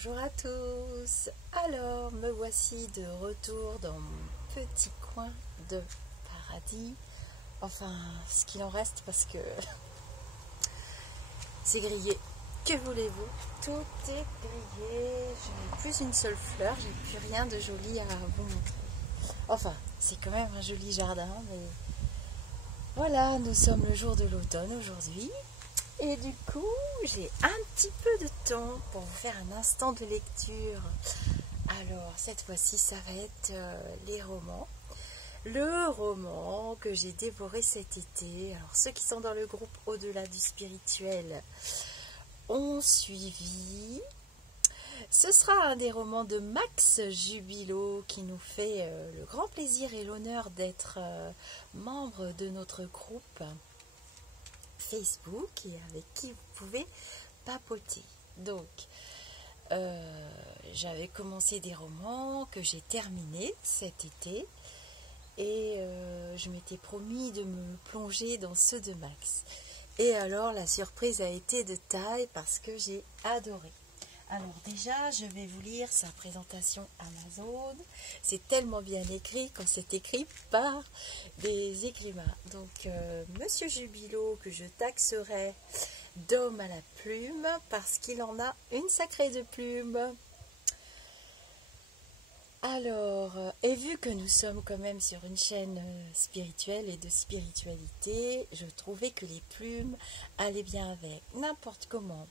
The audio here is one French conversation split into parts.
Bonjour à tous. Alors, me voici de retour dans mon petit coin de paradis. Enfin, ce qu'il en reste parce que c'est grillé. Que voulez-vous? Tout est grillé. Je n'ai plus une seule fleur, j'ai plus rien de joli à vous montrer. Enfin, c'est quand même un joli jardin, mais voilà, nous sommes le jour de l'automne aujourd'hui. Et du coup, j'ai un petit peu de temps pour vous faire un instant de lecture. Alors, cette fois-ci, ça va être les romans. Le roman que j'ai dévoré cet été. Alors, ceux qui sont dans le groupe Au-delà du spirituel ont suivi. Ce sera un des romans de Max Jubilo qui nous fait le grand plaisir et l'honneur d'être membre de notre groupe Facebook et avec qui vous pouvez papoter. Donc, j'avais commencé des romans que j'ai terminés cet été et je m'étais promis de me plonger dans ceux de Max. Et alors, la surprise a été de taille parce que j'ai adoré. Alors déjà, je vais vous lire sa présentation Amazon. C'est tellement bien écrit quand c'est écrit par des écrivains. Donc, Monsieur Jubilo, que je taxerai d'homme à la plume, parce qu'il en a une sacrée de plume. Alors, et vu que nous sommes quand même sur une chaîne spirituelle et de spiritualité, je trouvais que les plumes allaient bien avec n'importe comment.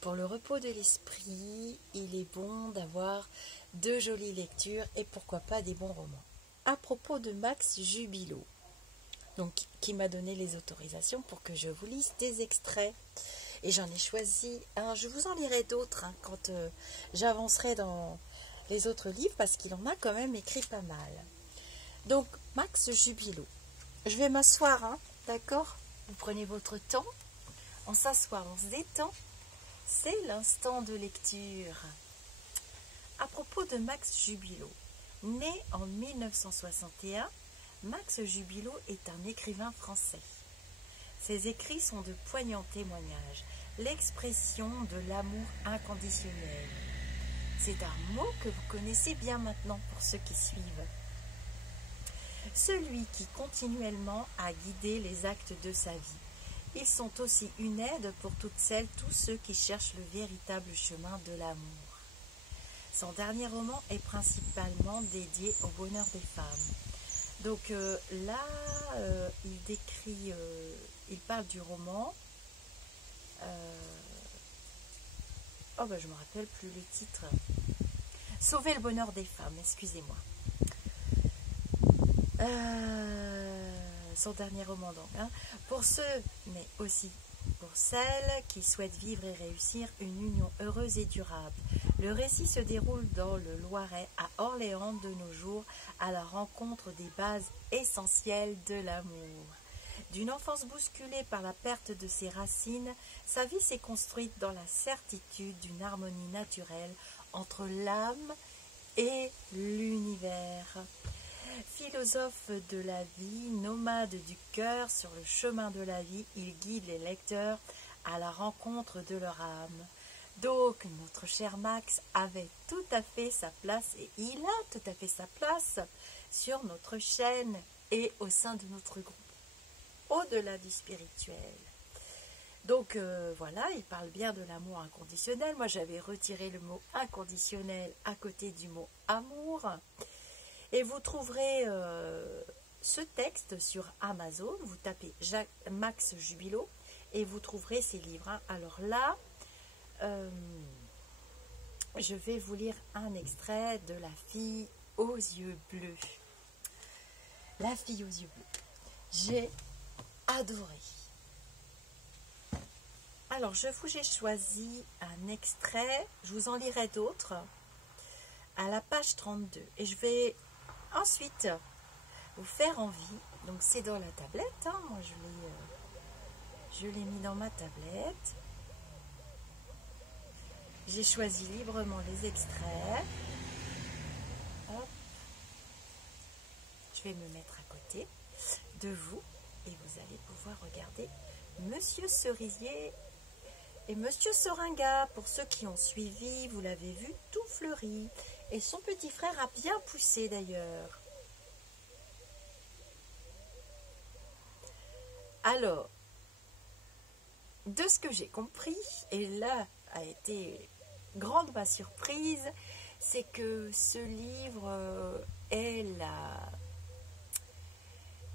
Pour le repos de l'esprit, il est bon d'avoir de jolies lectures et pourquoi pas des bons romans. À propos de Max Jubilo, donc, qui m'a donné les autorisations pour que je vous lise des extraits. Et j'en ai choisi un, je vous en lirai d'autres quand j'avancerai dans les autres livres parce qu'il en a quand même écrit pas mal. Donc, Max Jubilo. Je vais m'asseoir, d'accord? Vous prenez votre temps, on s'assoit, on se détend. C'est l'instant de lecture. À propos de Max Jubilo, né en 1961, Max Jubilo est un écrivain français. Ses écrits sont de poignants témoignages, l'expression de l'amour inconditionnel. C'est un mot que vous connaissez bien maintenant pour ceux qui suivent. Celui qui continuellement a guidé les actes de sa vie. Ils sont aussi une aide pour toutes celles, tous ceux qui cherchent le véritable chemin de l'amour. Son dernier roman est principalement dédié au bonheur des femmes. Donc là, il décrit, il parle du roman. Je ne me rappelle plus le titre. Sauver le bonheur des femmes, excusez-moi. Son dernier roman donc. Pour ceux, mais aussi pour celles qui souhaitent vivre et réussir une union heureuse et durable. Le récit se déroule dans le Loiret, à Orléans de nos jours, à la rencontre des bases essentielles de l'amour. D'une enfance bousculée par la perte de ses racines, sa vie s'est construite dans la certitude d'une harmonie naturelle entre l'âme et l'univers. Philosophe de la vie, nomade du cœur sur le chemin de la vie, il guide les lecteurs à la rencontre de leur âme. Donc, notre cher Max avait tout à fait sa place, et il a tout à fait sa place sur notre chaîne et au sein de notre groupe, au-delà du spirituel. Donc, voilà, il parle bien de l'amour inconditionnel. Moi, j'avais retiré le mot inconditionnel à côté du mot amour. Et vous trouverez ce texte sur Amazon, vous tapez Max Jubilo et vous trouverez ces livres. Alors là, je vais vous lire un extrait de La fille aux yeux bleus. La fille aux yeux bleus. J'ai adoré. Alors, j'ai choisi un extrait, je vous en lirai d'autres, à la page 32. Et je vais ensuite vous faire envie. Donc c'est dans la tablette, moi je l'ai mis dans ma tablette. J'ai choisi librement les extraits. Hop. Je vais me mettre à côté de vous et vous allez pouvoir regarder Monsieur Cerisier Et Monsieur Seringa, pour ceux qui ont suivi, vous l'avez vu, tout fleuri. Et son petit frère a bien poussé d'ailleurs. Alors, de ce que j'ai compris, et là a été grande ma surprise, c'est que ce livre est la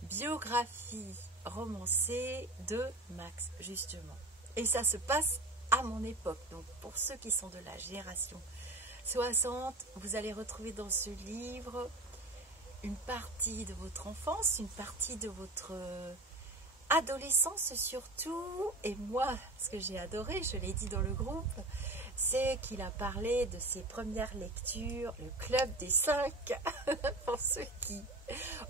biographie romancée de Max, justement. Et ça se passe à mon époque. Donc, pour ceux qui sont de la génération 60, vous allez retrouver dans ce livre une partie de votre enfance, une partie de votre adolescence surtout. Et moi, ce que j'ai adoré, je l'ai dit dans le groupe, c'est qu'il a parlé de ses premières lectures, le club des 5, pour ceux qui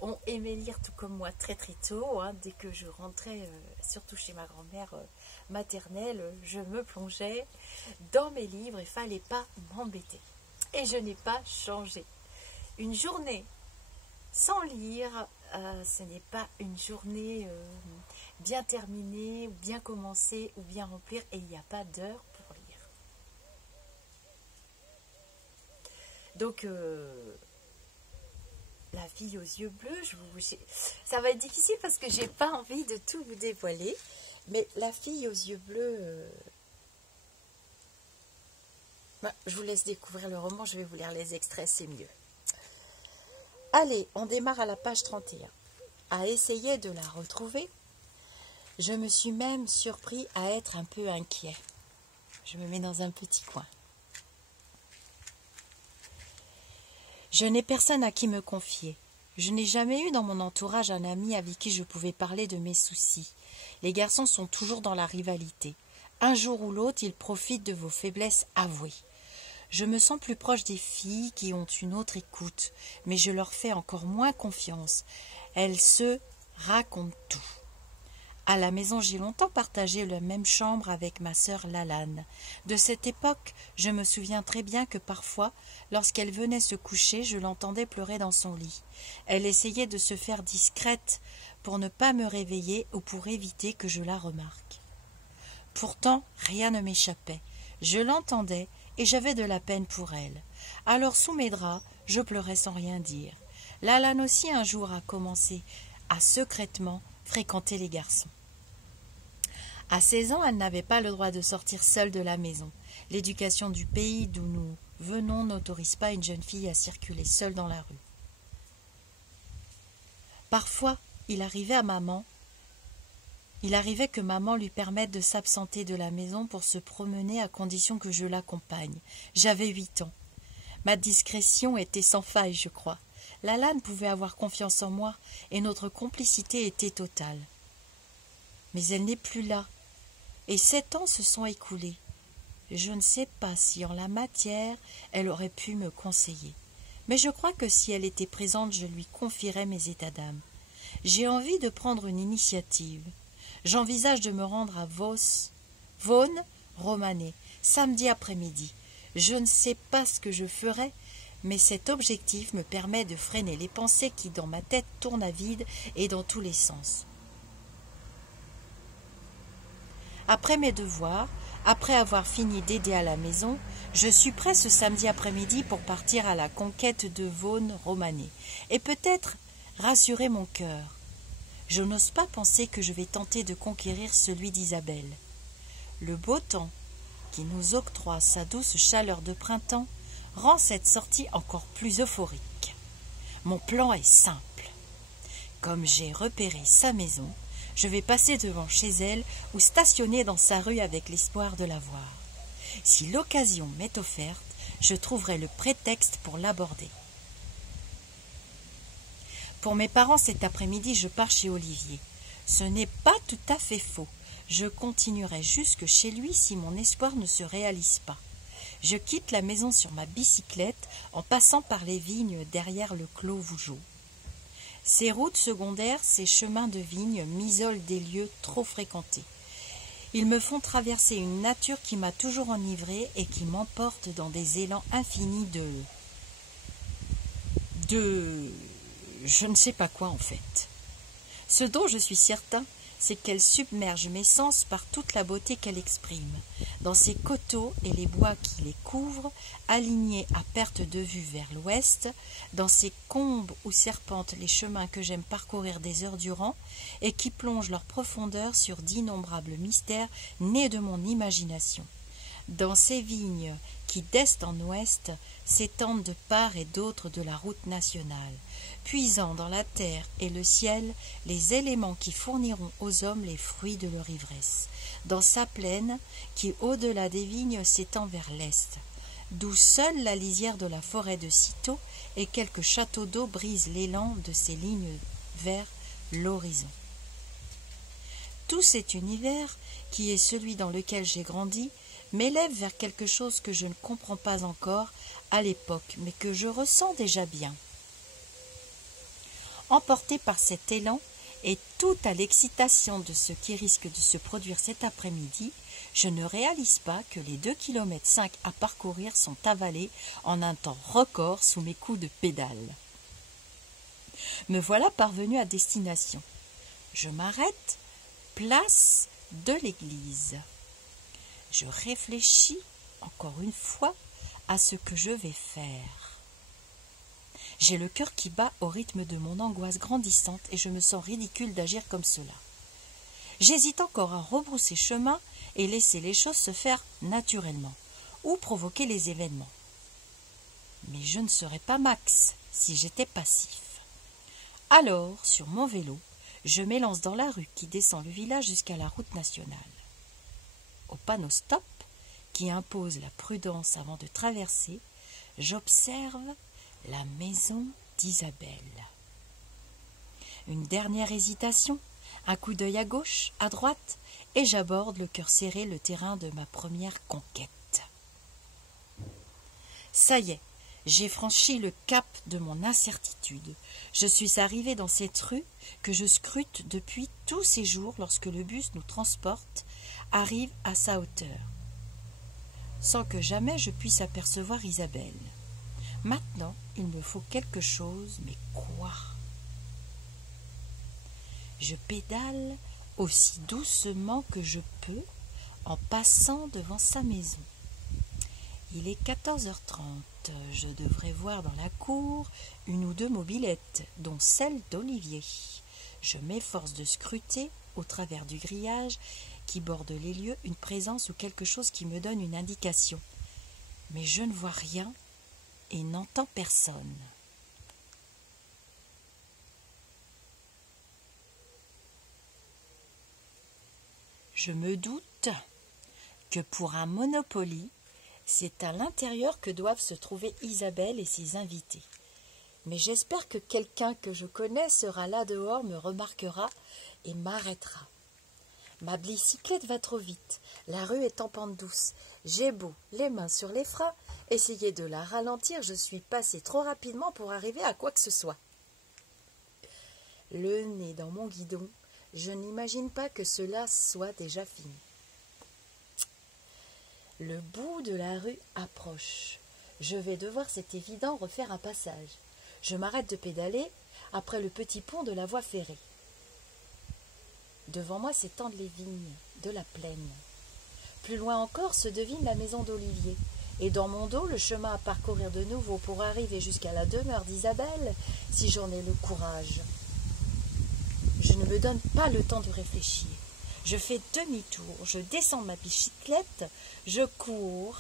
ont aimé lire tout comme moi très très tôt, hein, dès que je rentrais, surtout chez ma grand-mère maternelle, je me plongeais dans mes livres, il ne fallait pas m'embêter. Et je n'ai pas changé. Une journée sans lire, ce n'est pas une journée bien terminée, ou bien commencée, ou bien remplie, et il n'y a pas d'heure pour lire. Donc, la fille aux yeux bleus, ça va être difficile parce que j'ai pas envie de tout vous dévoiler, mais la fille aux yeux bleus, je vous laisse découvrir le roman, je vais vous lire les extraits, c'est mieux. Allez, on démarre à la page 31. À essayer de la retrouver, je me suis même surpris à être un peu inquiet. Je me mets dans un petit coin. Je n'ai personne à qui me confier. Je n'ai jamais eu dans mon entourage un ami avec qui je pouvais parler de mes soucis. Les garçons sont toujours dans la rivalité. Un jour ou l'autre, ils profitent de vos faiblesses avouées. Je me sens plus proche des filles qui ont une autre écoute, mais je leur fais encore moins confiance. Elles se racontent tout. À la maison, j'ai longtemps partagé la même chambre avec ma sœur Lalane. De cette époque, je me souviens très bien que parfois, lorsqu'elle venait se coucher, je l'entendais pleurer dans son lit. Elle essayait de se faire discrète pour ne pas me réveiller ou pour éviter que je la remarque. Pourtant, rien ne m'échappait. Je l'entendais et j'avais de la peine pour elle. Alors, sous mes draps, je pleurais sans rien dire. Lalane aussi un jour a commencé à secrètement fréquenter les garçons. À 16 ans, elle n'avait pas le droit de sortir seule de la maison. L'éducation du pays d'où nous venons n'autorise pas une jeune fille à circuler seule dans la rue. Parfois, il arrivait que maman lui permette de s'absenter de la maison pour se promener à condition que je l'accompagne. J'avais 8 ans. Ma discrétion était sans faille, je crois. Lalane pouvait avoir confiance en moi et notre complicité était totale. Mais elle n'est plus là. Et 7 ans se sont écoulés. Je ne sais pas si en la matière elle aurait pu me conseiller. Mais je crois que si elle était présente, je lui confierais mes états d'âme. J'ai envie de prendre une initiative. J'envisage de me rendre à Vaughan Romanée, samedi après-midi. Je ne sais pas ce que je ferai, mais cet objectif me permet de freiner les pensées qui dans ma tête tournent à vide et dans tous les sens. Après mes devoirs, après avoir fini d'aider à la maison, je suis prêt ce samedi après-midi pour partir à la conquête de Vaughan Romanée et peut-être rassurer mon cœur. Je n'ose pas penser que je vais tenter de conquérir celui d'Isabelle. Le beau temps, qui nous octroie sa douce chaleur de printemps, rend cette sortie encore plus euphorique. Mon plan est simple. Comme j'ai repéré sa maison, je vais passer devant chez elle ou stationner dans sa rue avec l'espoir de la voir. Si l'occasion m'est offerte, je trouverai le prétexte pour l'aborder. Pour mes parents cet après-midi, je pars chez Olivier. Ce n'est pas tout à fait faux. Je continuerai jusque chez lui si mon espoir ne se réalise pas. Je quitte la maison sur ma bicyclette en passant par les vignes derrière le clos Vougeot. Ces routes secondaires, ces chemins de vignes m'isolent des lieux trop fréquentés. Ils me font traverser une nature qui m'a toujours enivrée et qui m'emporte dans des élans infinis de... je ne sais pas quoi en fait. Ce dont je suis certain, c'est qu'elle submerge mes sens par toute la beauté qu'elle exprime. Dans ses coteaux et les bois qui les couvrent, alignés à perte de vue vers l'ouest, dans ces combes où serpentent les chemins que j'aime parcourir des heures durant et qui plongent leur profondeur sur d'innombrables mystères nés de mon imagination. Dans ces vignes qui, d'est en ouest, s'étendent de part et d'autre de la route nationale, puisant dans la terre et le ciel les éléments qui fourniront aux hommes les fruits de leur ivresse, dans sa plaine qui, au-delà des vignes, s'étend vers l'est, d'où seule la lisière de la forêt de Cîteaux et quelques châteaux d'eau brisent l'élan de ces lignes vers l'horizon. Tout cet univers, qui est celui dans lequel j'ai grandi, m'élève vers quelque chose que je ne comprends pas encore à l'époque, mais que je ressens déjà bien. Emporté par cet élan et tout à l'excitation de ce qui risque de se produire cet après-midi, je ne réalise pas que les 2,5 km à parcourir sont avalés en un temps record sous mes coups de pédale. Me voilà parvenu à destination. Je m'arrête, place de l'église. Je réfléchis, encore une fois, à ce que je vais faire. J'ai le cœur qui bat au rythme de mon angoisse grandissante et je me sens ridicule d'agir comme cela. J'hésite encore à rebrousser chemin et laisser les choses se faire naturellement, ou provoquer les événements. Mais je ne serais pas Max si j'étais passif. Alors, sur mon vélo, je m'élance dans la rue qui descend le village jusqu'à la route nationale. Au panneau stop, qui impose la prudence avant de traverser, j'observe la maison d'Isabelle. Une dernière hésitation, un coup d'œil à gauche, à droite, et j'aborde le cœur serré le terrain de ma première conquête. Ça y est, j'ai franchi le cap de mon incertitude. Je suis arrivé dans cette rue que je scrute depuis tous ces jours lorsque le bus nous transporte, arrive à sa hauteur, sans que jamais je puisse apercevoir Isabelle. Maintenant, il me faut quelque chose, mais quoi? Je pédale aussi doucement que je peux en passant devant sa maison. Il est 14h30. Je devrais voir dans la cour une ou deux mobylettes, dont celle d'Olivier. Je m'efforce de scruter, au travers du grillage qui borde les lieux, une présence ou quelque chose qui me donne une indication. Mais je ne vois rien et n'entends personne. Je me doute que pour un Monopoly, c'est à l'intérieur que doivent se trouver Isabelle et ses invités. Mais j'espère que quelqu'un que je connais sera là dehors, me remarquera et m'arrêtera. Ma bicyclette va trop vite, la rue est en pente douce. J'ai beau, les mains sur les freins, essayer de la ralentir, je suis passée trop rapidement pour arriver à quoi que ce soit. Le nez dans mon guidon, je n'imagine pas que cela soit déjà fini. Le bout de la rue approche. Je vais devoir, c'est évident, refaire un passage. Je m'arrête de pédaler après le petit pont de la voie ferrée. Devant moi s'étendent les vignes de la plaine. Plus loin encore se devine la maison d'Olivier. Et dans mon dos, le chemin à parcourir de nouveau pour arriver jusqu'à la demeure d'Isabelle, si j'en ai le courage. Je ne me donne pas le temps de réfléchir. Je fais demi-tour, je descends ma bicyclette, je cours.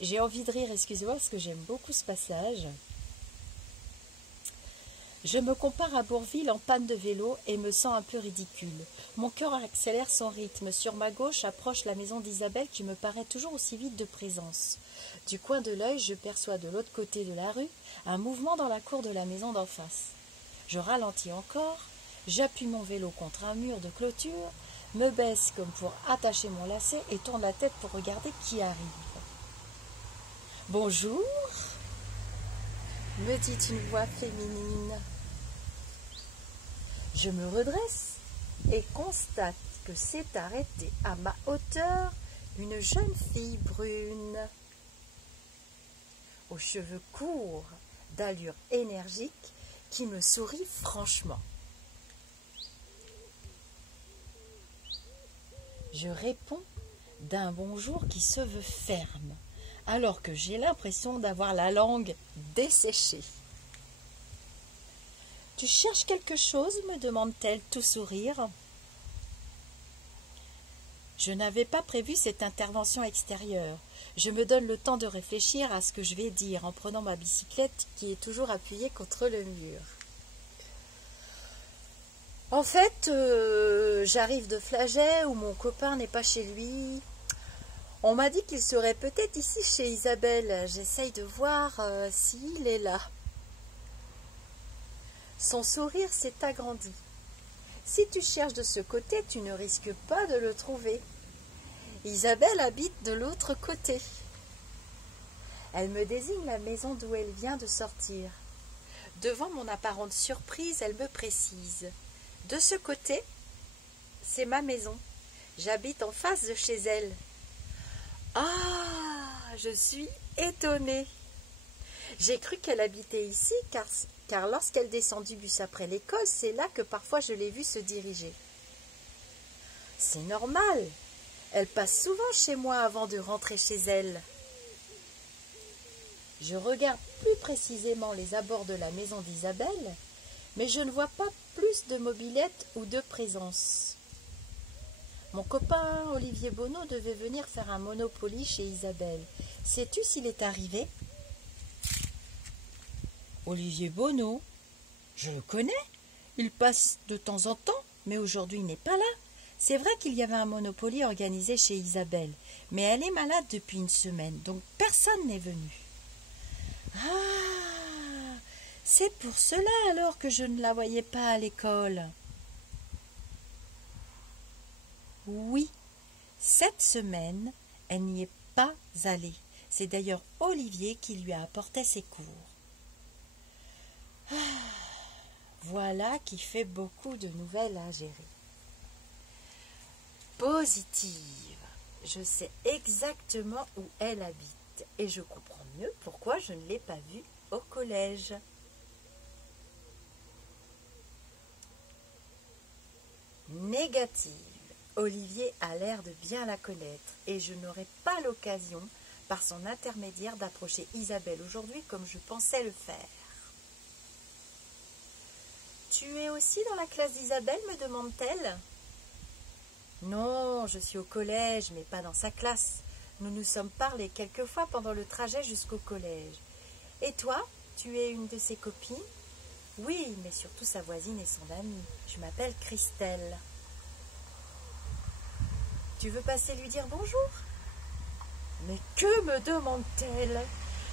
J'ai envie de rire, excusez-moi, parce que j'aime beaucoup ce passage. Je me compare à Bourvil en panne de vélo et me sens un peu ridicule. Mon cœur accélère son rythme. Sur ma gauche approche la maison d'Isabelle qui me paraît toujours aussi vide de présence. Du coin de l'œil, je perçois de l'autre côté de la rue un mouvement dans la cour de la maison d'en face. Je ralentis encore, j'appuie mon vélo contre un mur de clôture, me baisse comme pour attacher mon lacet et tourne la tête pour regarder qui arrive. « Bonjour !» me dit une voix féminine. Je me redresse et constate que s'est arrêtée à ma hauteur une jeune fille brune, aux cheveux courts, d'allure énergique qui me sourit franchement. Je réponds d'un bonjour qui se veut ferme, alors que j'ai l'impression d'avoir la langue desséchée. « Tu cherches quelque chose ?» me demande-t-elle tout sourire. Je n'avais pas prévu cette intervention extérieure. Je me donne le temps de réfléchir à ce que je vais dire en prenant ma bicyclette qui est toujours appuyée contre le mur. En fait, j'arrive de Flagey où mon copain n'est pas chez lui. On m'a dit qu'il serait peut-être ici chez Isabelle. J'essaye de voir s'il est là. Son sourire s'est agrandi. Si tu cherches de ce côté, tu ne risques pas de le trouver. Isabelle habite de l'autre côté. Elle me désigne la maison d'où elle vient de sortir. Devant mon apparente surprise, elle me précise. De ce côté, c'est ma maison. J'habite en face de chez elle. Ah, je suis étonnée. J'ai cru qu'elle habitait ici, car lorsqu'elle descend du bus après l'école, c'est là que parfois je l'ai vue se diriger. C'est normal. Elle passe souvent chez moi avant de rentrer chez elle. Je regarde plus précisément les abords de la maison d'Isabelle, mais je ne vois pas plus de mobilette ou de présence. Mon copain Olivier Bonneau devait venir faire un Monopoly chez Isabelle. Sais-tu s'il est arrivé ? Olivier Bonneau, je le connais. Il passe de temps en temps, mais aujourd'hui il n'est pas là. C'est vrai qu'il y avait un Monopoly organisé chez Isabelle, mais elle est malade depuis une semaine, donc personne n'est venu. Ah, c'est pour cela alors que je ne la voyais pas à l'école. Oui, cette semaine, elle n'y est pas allée. C'est d'ailleurs Olivier qui lui a apporté ses cours. Ah, voilà qui fait beaucoup de nouvelles à gérer. Positive. Je sais exactement où elle habite et je comprends mieux pourquoi je ne l'ai pas vue au collège. Négative. Olivier a l'air de bien la connaître et je n'aurai pas l'occasion, par son intermédiaire, d'approcher Isabelle aujourd'hui comme je pensais le faire. Tu es aussi dans la classe d'Isabelle, me demande-t-elle. Non, je suis au collège, mais pas dans sa classe. Nous nous sommes parlé quelquefois pendant le trajet jusqu'au collège. Et toi, tu es une de ses copines? Oui, mais surtout sa voisine et son amie. Je m'appelle Christelle. Tu veux passer lui dire bonjour? Mais que me demande-t-elle?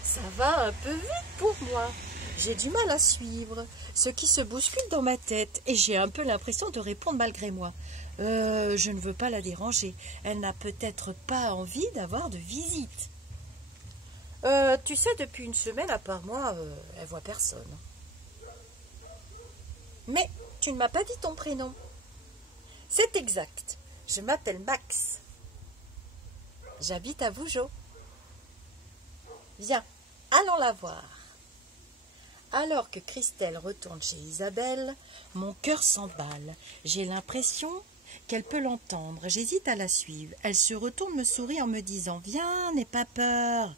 Ça va un peu vite pour moi. J'ai du mal à suivre, ce qui se bouscule dans ma tête, et j'ai un peu l'impression de répondre malgré moi. Je ne veux pas la déranger. Elle n'a peut-être pas envie d'avoir de visite. Tu sais, depuis une semaine, à part moi, elle voit personne. Mais tu ne m'as pas dit ton prénom. C'est exact. Je m'appelle Max. J'habite à Vougeot. Viens, allons la voir. Alors que Christelle retourne chez Isabelle, mon cœur s'emballe. J'ai l'impression qu'elle peut l'entendre. J'hésite à la suivre. Elle se retourne, me sourit en me disant « Viens, n'aie pas peur !»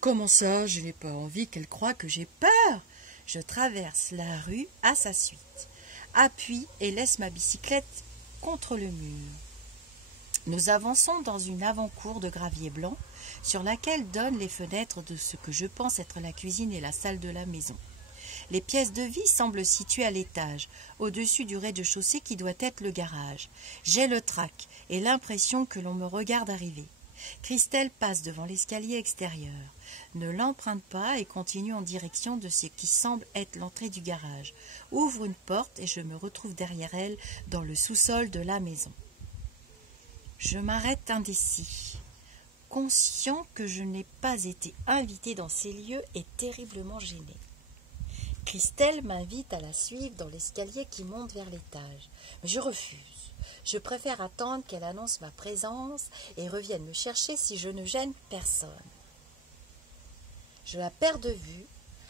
Comment ça, je n'ai pas envie qu'elle croie que j'ai peur? Je traverse la rue à sa suite, appuie et laisse ma bicyclette contre le mur. Nous avançons dans une avant-cour de gravier blanc sur laquelle donnent les fenêtres de ce que je pense être la cuisine et la salle de la maison. Les pièces de vie semblent situées à l'étage, au-dessus du rez-de-chaussée qui doit être le garage. J'ai le trac et l'impression que l'on me regarde arriver. Christelle passe devant l'escalier extérieur, ne l'emprunte pas et continue en direction de ce qui semble être l'entrée du garage. Ouvre une porte et je me retrouve derrière elle dans le sous-sol de la maison. Je m'arrête indécis, conscient que je n'ai pas été invitée dans ces lieux et terriblement gêné. Christelle m'invite à la suivre dans l'escalier qui monte vers l'étage, mais je refuse. Je préfère attendre qu'elle annonce ma présence et revienne me chercher si je ne gêne personne. Je la perds de vue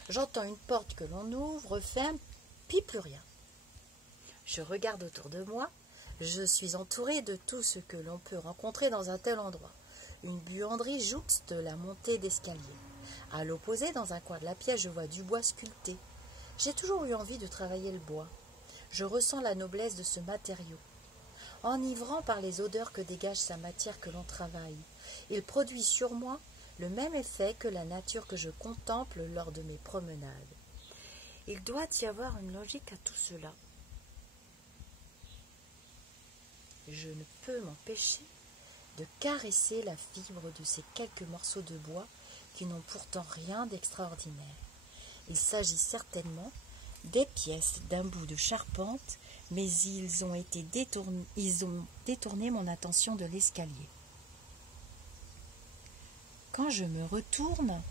J'entends une porte que l'on ouvre, ferme, puis plus rien. Je regarde autour de moi. Je suis entourée de tout ce que l'on peut rencontrer dans un tel endroit. Une buanderie jouxte la montée d'escalier. À l'opposé, dans un coin de la pièce, je vois du bois sculpté. J'ai toujours eu envie de travailler le bois. Je ressens la noblesse de ce matériau. Enivrant par les odeurs que dégage sa matière que l'on travaille, il produit sur moi le même effet que la nature que je contemple lors de mes promenades. Il doit y avoir une logique à tout cela. Je ne peux m'empêcher de caresser la fibre de ces quelques morceaux de bois qui n'ont pourtant rien d'extraordinaire. Il s'agit certainement des pièces d'un bout de charpente, mais ils ont détourné mon attention de l'escalier. Quand je me retourne,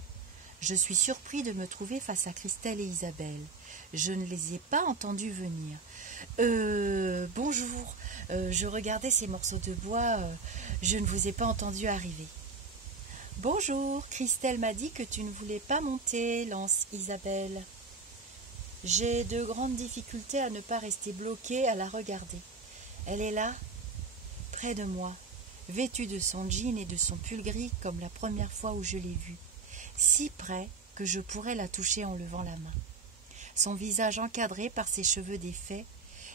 je suis surpris de me trouver face à Christelle et Isabelle. Je ne les ai pas entendues venir. Bonjour, je regardais ces morceaux de bois, je ne vous ai pas entendu arriver. Bonjour, Christelle m'a dit que tu ne voulais pas monter, lance Isabelle. J'ai de grandes difficultés à ne pas rester bloquée à la regarder. Elle est là, près de moi, vêtue de son jean et de son pull gris comme la première fois où je l'ai vue, si près que je pourrais la toucher en levant la main. Son visage encadré par ses cheveux défaits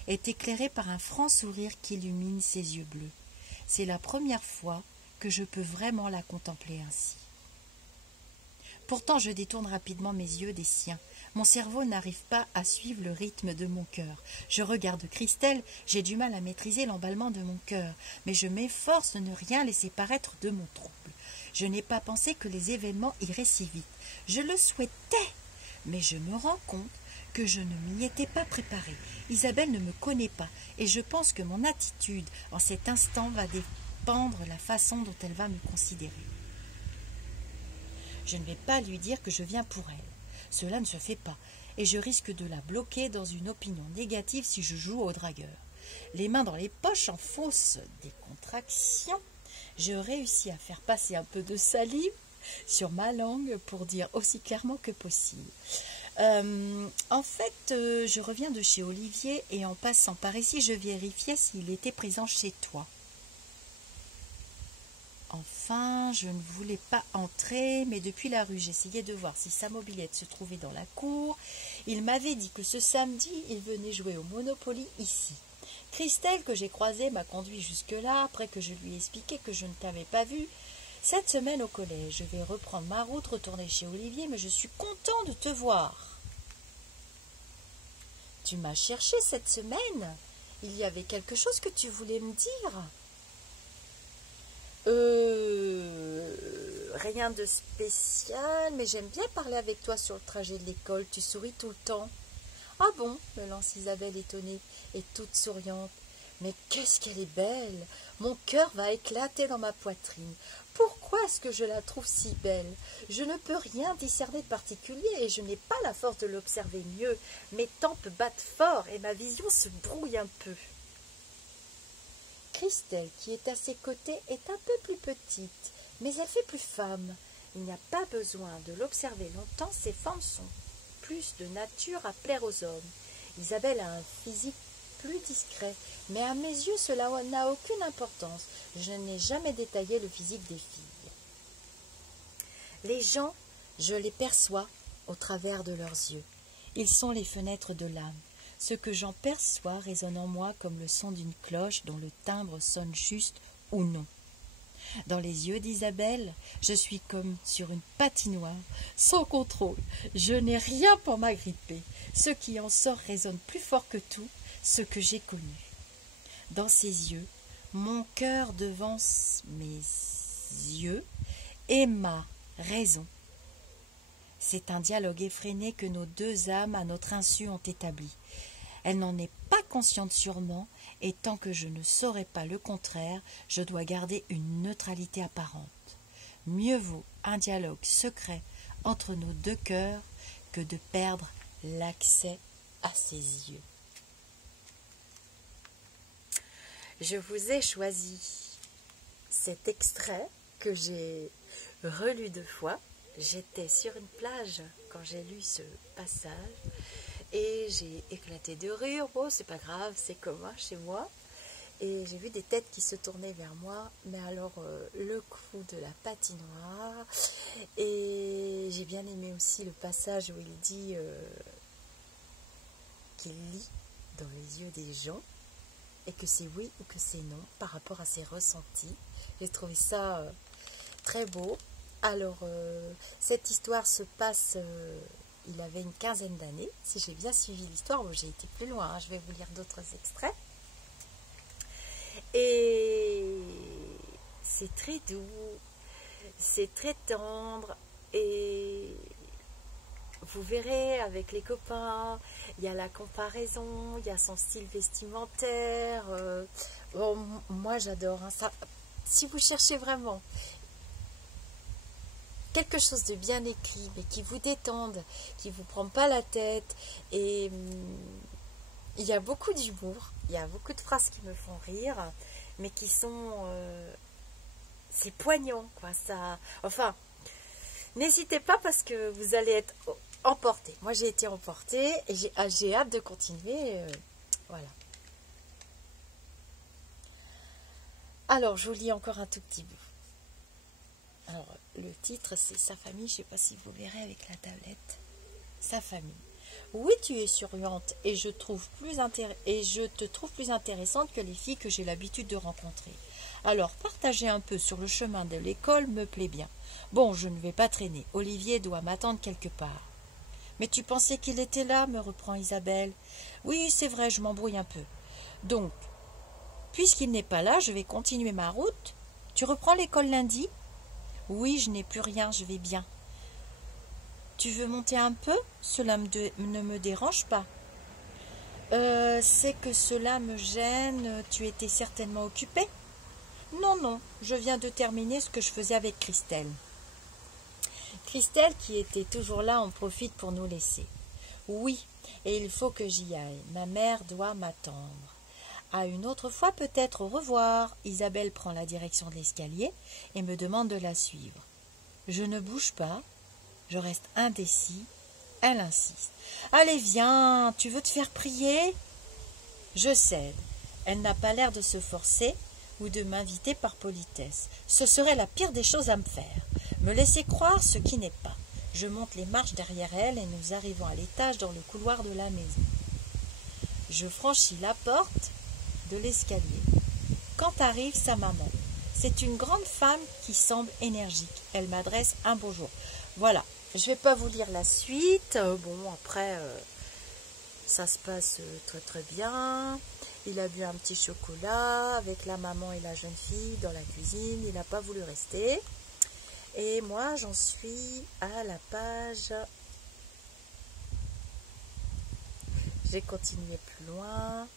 est éclairé par un franc sourire qui illumine ses yeux bleus. C'est la première fois que je peux vraiment la contempler ainsi. Pourtant, je détourne rapidement mes yeux des siens. Mon cerveau n'arrive pas à suivre le rythme de mon cœur. Je regarde Christelle, j'ai du mal à maîtriser l'emballement de mon cœur, mais je m'efforce de ne rien laisser paraître de mon trouble. Je n'ai pas pensé que les événements iraient si vite. Je le souhaitais, mais je me rends compte que je ne m'y étais pas préparée. Isabelle ne me connaît pas, et je pense que mon attitude en cet instant va dépendre la façon dont elle va me considérer. Je ne vais pas lui dire que je viens pour elle. Cela ne se fait pas, et je risque de la bloquer dans une opinion négative si je joue au dragueur. Les mains dans les poches en fausse décontraction, je réussis à faire passer un peu de salive sur ma langue pour dire aussi clairement que possible. Je reviens de chez Olivier et en passant par ici, je vérifiais s'il était présent chez toi. Enfin, je ne voulais pas entrer, mais depuis la rue, j'essayais de voir si sa mobilette se trouvait dans la cour. Il m'avait dit que ce samedi, il venait jouer au Monopoly ici. Christelle, que j'ai croisée, m'a conduit jusque-là, après que je lui ai expliqué que je ne t'avais pas vu cette semaine au collège. Je vais reprendre ma route, retourner chez Olivier, mais je suis content de te voir. Tu m'as cherché cette semaine? Il y avait quelque chose que tu voulais me dire? Rien de spécial, mais j'aime bien parler avec toi sur le trajet de l'école. Tu souris tout le temps. Ah bon, me lance Isabelle étonnée et toute souriante. Mais qu'est-ce qu'elle est belle! Mon cœur va éclater dans ma poitrine. Pourquoi est-ce que je la trouve si belle? Je ne peux rien discerner de particulier et je n'ai pas la force de l'observer mieux. Mes tempes battent fort et ma vision se brouille un peu. Christelle, qui est à ses côtés, est un peu plus petite, mais elle fait plus femme. Il n'y a pas besoin de l'observer longtemps, ses formes sont plus de nature à plaire aux hommes. Isabelle a un physique plus discret, mais à mes yeux cela n'a aucune importance. Je n'ai jamais détaillé le physique des filles. Les gens, je les perçois au travers de leurs yeux. Ils sont les fenêtres de l'âme. Ce que j'en perçois résonne en moi comme le son d'une cloche dont le timbre sonne juste ou non. Dans les yeux d'Isabelle, je suis comme sur une patinoire, sans contrôle. Je n'ai rien pour m'agripper. Ce qui en sort résonne plus fort que tout, ce que j'ai connu. Dans ses yeux, mon cœur devance mes yeux et ma raison. C'est un dialogue effréné que nos deux âmes, à notre insu, ont établi. Elle n'en est pas consciente sûrement, et tant que je ne saurai pas le contraire, je dois garder une neutralité apparente. Mieux vaut un dialogue secret entre nos deux cœurs que de perdre l'accès à ses yeux. Je vous ai choisi cet extrait que j'ai relu 2 fois j'étais sur une plage quand j'ai lu ce passage et j'ai éclaté de rire. Bon, c'est pas grave, c'est commun chez moi. Et j'ai vu des têtes qui se tournaient vers moi, mais alors le coup de la patinoire. Et j'ai bien aimé aussi le passage où il dit qu'il lit dans les yeux des gens et que c'est oui ou que c'est non par rapport à ses ressentis. J'ai trouvé ça très beau. Alors, cette histoire se passe, il avait une quinzaine d'années, si j'ai bien suivi l'histoire. Bon, j'ai été plus loin, hein, je vais vous lire d'autres extraits. Et c'est très doux, c'est très tendre, et vous verrez avec les copains, il y a la comparaison, il y a son style vestimentaire. Bon, moi j'adore, hein, ça. Si vous cherchez vraiment quelque chose de bien écrit, mais qui vous détende, qui ne vous prend pas la tête, et il y a beaucoup d'humour, il y a beaucoup de phrases qui me font rire, mais qui sont... c'est poignant, quoi. Ça, enfin, n'hésitez pas parce que vous allez être emporté. Moi, j'ai été emportée et j'ai hâte de continuer. Voilà. Alors, je vous lis encore un tout petit bout. Alors, le titre, c'est Sa famille. Je ne sais pas si vous verrez avec la tablette. Sa famille. Oui, tu es souriante et je te trouve plus intéressante que les filles que j'ai l'habitude de rencontrer. Alors, partager un peu sur le chemin de l'école me plaît bien. Bon, je ne vais pas traîner. Olivier doit m'attendre quelque part. Mais tu pensais qu'il était là, me reprend Isabelle. Oui, c'est vrai, je m'embrouille un peu. Donc, puisqu'il n'est pas là, je vais continuer ma route. Tu reprends l'école lundi? Oui, je n'ai plus rien, je vais bien. Tu veux monter un peu? Cela ne me dérange pas. C'est que cela me gêne. Tu étais certainement occupée? Non, non, je viens de terminer ce que je faisais avec Christelle. Christelle, qui était toujours là, en profite pour nous laisser. Oui, et il faut que j'y aille. Ma mère doit m'attendre. À une autre fois, peut-être. Au revoir. Isabelle prend la direction de l'escalier et me demande de la suivre. Je ne bouge pas. Je reste indécis. Elle insiste. Allez, viens, tu veux te faire prier? Je cède. Elle n'a pas l'air de se forcer ou de m'inviter par politesse. Ce serait la pire des choses à me faire. Me laisser croire ce qui n'est pas. Je monte les marches derrière elle et nous arrivons à l'étage dans le couloir de la maison. Je franchis la porte de l'escalier. Quand arrive sa maman, c'est une grande femme qui semble énergique. Elle m'adresse un bonjour. Voilà, je ne vais pas vous lire la suite. Bon, après, ça se passe très très bien. Il a bu un petit chocolat avec la maman et la jeune fille dans la cuisine. Il n'a pas voulu rester. Et moi, j'en suis à la page... J'ai continué plus loin.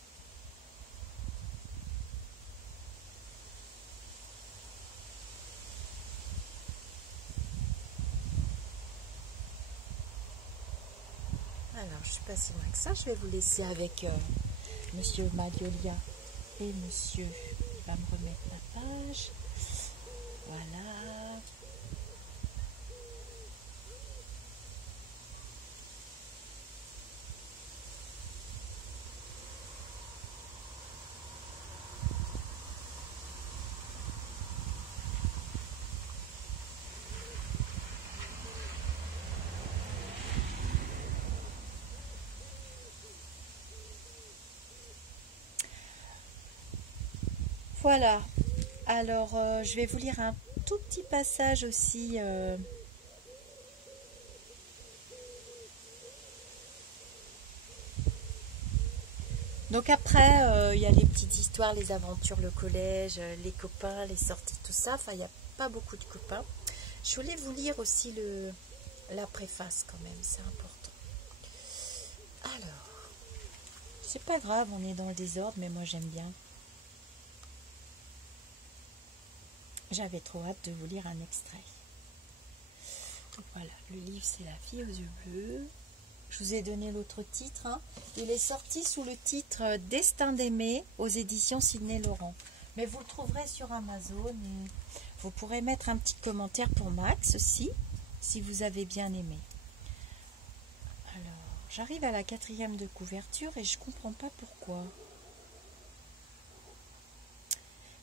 Alors, je ne suis pas si loin que ça. Je vais vous laisser avec Monsieur Madiolia et Monsieur... Il va me remettre la page. Voilà. Voilà, alors je vais vous lire un tout petit passage aussi. Donc après, il y a les petites histoires, les aventures, le collège, les copains, les sorties, tout ça. Enfin, il n'y a pas beaucoup de copains. Je voulais vous lire aussi la préface quand même, c'est important. Alors, c'est pas grave, on est dans le désordre, mais moi j'aime bien. J'avais trop hâte de vous lire un extrait. Voilà, le livre c'est La fille aux yeux bleus. Je vous ai donné l'autre titre. Hein. Il est sorti sous le titre Destin d'aimer aux éditions Sidney Laurent. Mais vous le trouverez sur Amazon. Et vous pourrez mettre un petit commentaire pour Max aussi. si vous avez bien aimé. Alors, j'arrive à la 4e de couverture et je ne comprends pas pourquoi.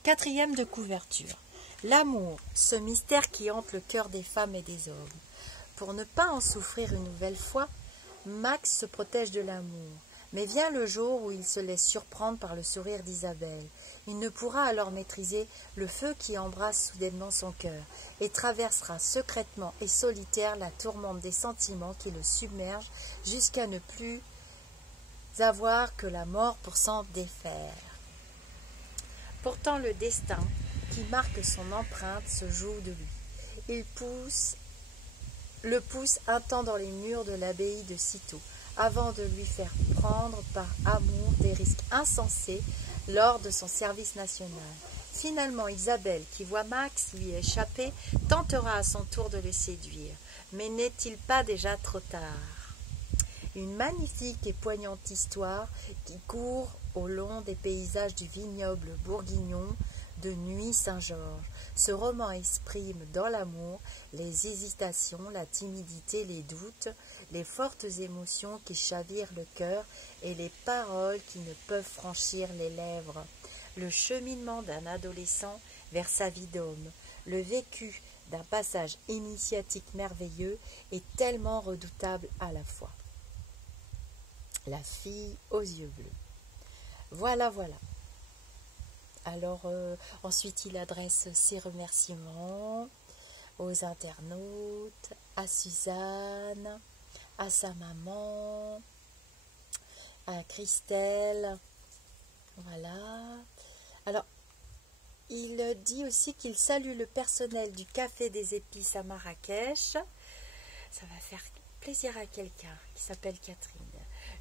4e de couverture. L'amour, ce mystère qui hante le cœur des femmes et des hommes. Pour ne pas en souffrir une nouvelle fois, Max se protège de l'amour. Mais vient le jour où il se laisse surprendre par le sourire d'Isabelle. Il ne pourra alors maîtriser le feu qui embrasse soudainement son cœur et traversera secrètement et solitaire la tourmente des sentiments qui le submergent jusqu'à ne plus avoir que la mort pour s'en défaire. Pourtant le destin qui marque son empreinte se joue de lui. Il le pousse un temps dans les murs de l'abbaye de Cîteaux, avant de lui faire prendre par amour des risques insensés lors de son service national. Finalement, Isabelle, qui voit Max lui échapper, tentera à son tour de le séduire. Mais n'est-il pas déjà trop tard? Une magnifique et poignante histoire qui court au long des paysages du vignoble bourguignon de Nuit Saint-Georges. Ce roman exprime dans l'amour les hésitations, la timidité, les doutes, les fortes émotions qui chavirent le cœur et les paroles qui ne peuvent franchir les lèvres. Le cheminement d'un adolescent vers sa vie d'homme, le vécu d'un passage initiatique merveilleux et tellement redoutable à la fois. La fille aux yeux bleus. Voilà. Alors, ensuite, il adresse ses remerciements aux internautes, à Suzanne, à sa maman, à Christelle. Voilà. Alors, il dit aussi qu'il salue le personnel du Café des Épices à Marrakech. Ça va faire plaisir à quelqu'un qui s'appelle Catherine.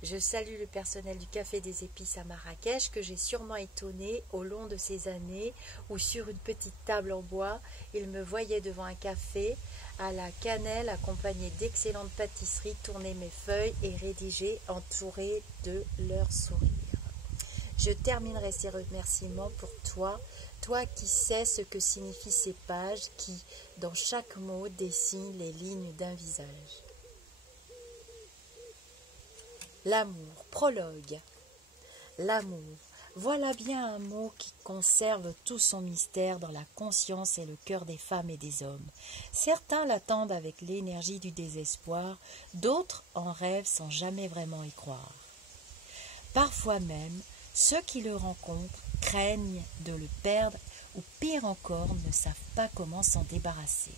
Je salue le personnel du Café des Épices à Marrakech que j'ai sûrement étonné au long de ces années où sur une petite table en bois, ils me voyaient devant un café à la cannelle accompagné d'excellentes pâtisseries, tourner mes feuilles et rédiger entouré de leurs sourires. Je terminerai ces remerciements pour toi, toi qui sais ce que signifient ces pages qui, dans chaque mot, dessinent les lignes d'un visage. L'amour, prologue. L'amour, voilà bien un mot qui conserve tout son mystère dans la conscience et le cœur des femmes et des hommes. Certains l'attendent avec l'énergie du désespoir, d'autres en rêvent sans jamais vraiment y croire. Parfois même, ceux qui le rencontrent craignent de le perdre ou pire encore ne savent pas comment s'en débarrasser.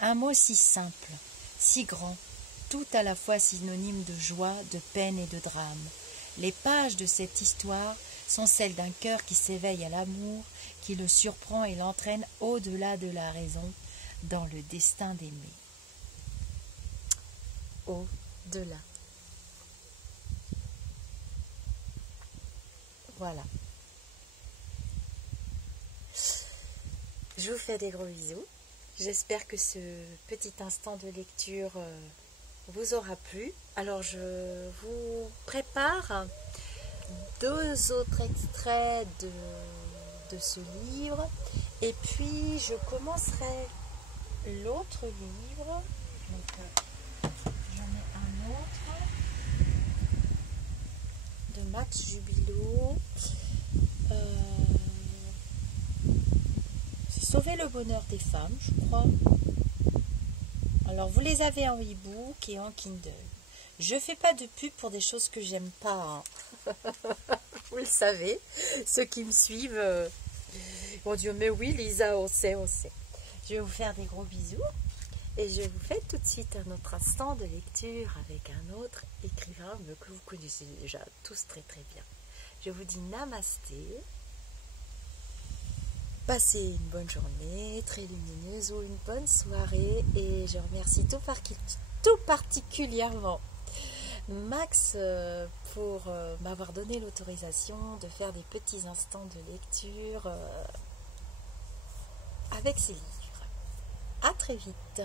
Un mot si simple, si grand, tout à la fois synonyme de joie, de peine et de drame. Les pages de cette histoire sont celles d'un cœur qui s'éveille à l'amour, qui le surprend et l'entraîne au-delà de la raison, dans le destin d'aimer. Au-delà. Voilà. Je vous fais des gros bisous. J'espère que ce petit instant de lecture vous aura plu. Alors je vous prépare 2 autres extraits de ce livre et puis je commencerai l'autre livre. Donc j'en ai un autre de Max Jubilo. C'est Sauver le bonheur des femmes, je crois. Alors, vous les avez en e-book et en Kindle. Je fais pas de pub pour des choses que j'aime pas. Hein. Vous le savez. Ceux qui me suivent vont dire, mais oui, Lisa, on sait. Je vais vous faire des gros bisous. Et je vous fais tout de suite un autre instant de lecture avec un autre écrivain que vous connaissez déjà tous très très bien. Je vous dis namasté. Passez une bonne journée, très lumineuse ou une bonne soirée et je remercie tout particulièrement Max pour m'avoir donné l'autorisation de faire des petits instants de lecture avec ses livres. À très vite.